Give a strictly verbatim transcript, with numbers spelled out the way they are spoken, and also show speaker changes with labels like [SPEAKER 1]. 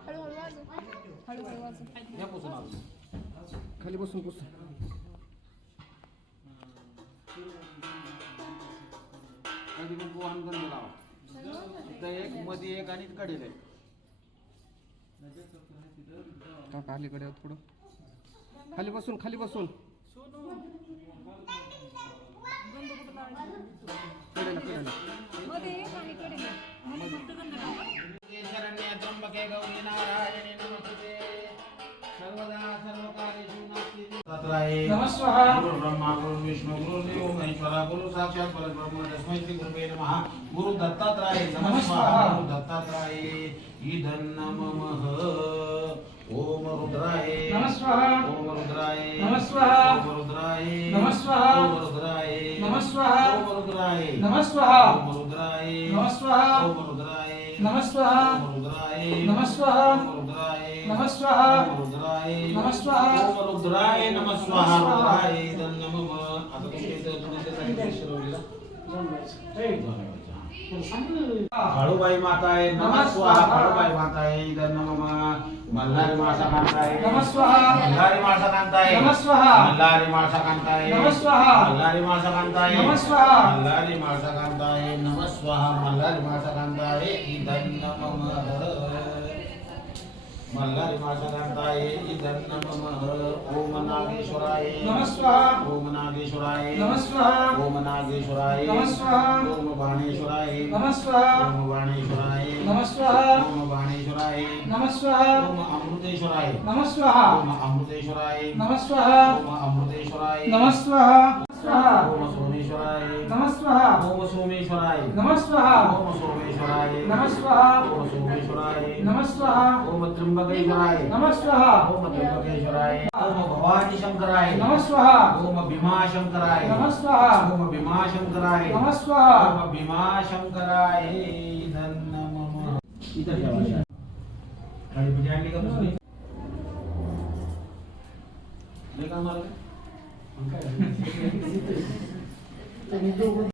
[SPEAKER 1] हळूहळू वाजव. हळूहळू वाजव.
[SPEAKER 2] या पुसून आलो.
[SPEAKER 3] खाली बसून पुस.
[SPEAKER 2] कधी पण वाहन गंध लावा. इथं एक मध्ये एक आणि कडेला एक.
[SPEAKER 3] काका अलीकडे थोडं खाली बसून खाली बसून कडेला कडेला
[SPEAKER 1] मध्ये एक आणि कडेला.
[SPEAKER 2] शरण्य त्र्यंबके गौरी नारायणी नमस्ते. सर्वदा सर्वकार्येषु नास्ति तत्राय
[SPEAKER 4] नमस्कार.
[SPEAKER 2] गुरु ब्रह्मा गुरु विष्णु गुरु देवो महेश्वरा गुरु साक्षात् परब्रह्म तस्मै श्री गुरुवे नमः. गुरु दत्तात्राय नमस्कार. गुरु दत्तात्राय इदं नमः. ओम रुद्राय
[SPEAKER 4] नमस्कार.
[SPEAKER 2] ओम रुद्राय
[SPEAKER 4] नमस्कार.
[SPEAKER 2] ओम रुद्राय
[SPEAKER 4] नमस्कार.
[SPEAKER 2] ओम रुद्राय
[SPEAKER 4] नमस्कार.
[SPEAKER 2] ओम रुद्राय
[SPEAKER 4] नमस्कार.
[SPEAKER 2] ओम रुद्राय
[SPEAKER 4] नमस्कार.
[SPEAKER 2] ओम रुद्राय
[SPEAKER 4] नमस्कार.
[SPEAKER 2] ओम रुद्राय
[SPEAKER 4] नमस्कार.
[SPEAKER 2] ओम रुद्राय
[SPEAKER 4] नमस्कार.
[SPEAKER 2] ओम रुद्राय
[SPEAKER 4] नमस्कार.
[SPEAKER 2] ओम रुद्राय नमः स्वाहा. रुद्राय नमः. आता तुम्ही इथं तुमच्या साठी शिरवलेला काळूबाई माताय नमः स्वाहा. काळूबाई माताय नमः. मल्हारी माळसा कांताय
[SPEAKER 4] नमस्कार.
[SPEAKER 2] मल्हारी माळसा कांताय
[SPEAKER 4] नमस्कार.
[SPEAKER 2] मल्हारी माळसा कांताय
[SPEAKER 4] नमस्कार.
[SPEAKER 2] मल्हारी माळसा कांताय
[SPEAKER 4] नमस्कार.
[SPEAKER 2] मल्हारी माळसा कांताय नमः स्वाहा. मल्हारी माळसा कांताय इदं नमः. मल्हारी माळसा कांताय इदं नमः. ओम नागेश्वराय
[SPEAKER 4] नमस्कार.
[SPEAKER 2] ओम नागेश्वराय
[SPEAKER 4] नमस्कार.
[SPEAKER 2] ओम नागेश्वराय
[SPEAKER 4] नमस्कार.
[SPEAKER 2] ओम बाणेश्वराय
[SPEAKER 4] नमस्कार.
[SPEAKER 2] ओम बाणेश्वराय
[SPEAKER 4] नमस्कार.
[SPEAKER 2] ओम बाणेश्वराय
[SPEAKER 4] नमस्कार.
[SPEAKER 2] ओम अमृतेश्वराय
[SPEAKER 4] नमस्कार.
[SPEAKER 2] ओम अमृतेश्वराय
[SPEAKER 4] नमस्कार.
[SPEAKER 2] ओम अमृतेश्वराय
[SPEAKER 4] नमस्कार.
[SPEAKER 2] ओम सोमेश्वराय
[SPEAKER 4] नमस्कार.
[SPEAKER 2] ओम सोमेश्वराय
[SPEAKER 4] नमस्कार.
[SPEAKER 2] ओम सोमेश्वराय
[SPEAKER 4] नमस्कार.
[SPEAKER 2] ओम सोमेश्वराय
[SPEAKER 4] नमस्कार.
[SPEAKER 2] ओम त्र्यंबकेश्वराय
[SPEAKER 4] नमस्कार.
[SPEAKER 2] ओम त्र्यंबकेश्वराय ओम भवानी शंकराय
[SPEAKER 4] नमस्कार.
[SPEAKER 2] ओम भीमाशंकराय
[SPEAKER 4] नमस्कार.
[SPEAKER 2] ओम भीमाशंकराय
[SPEAKER 4] नमस्कार.
[SPEAKER 2] ओम भीमाशंकराय नमः. इधर ठेवा. गाडी पुढे आणली का दुसरी? नाही का मला?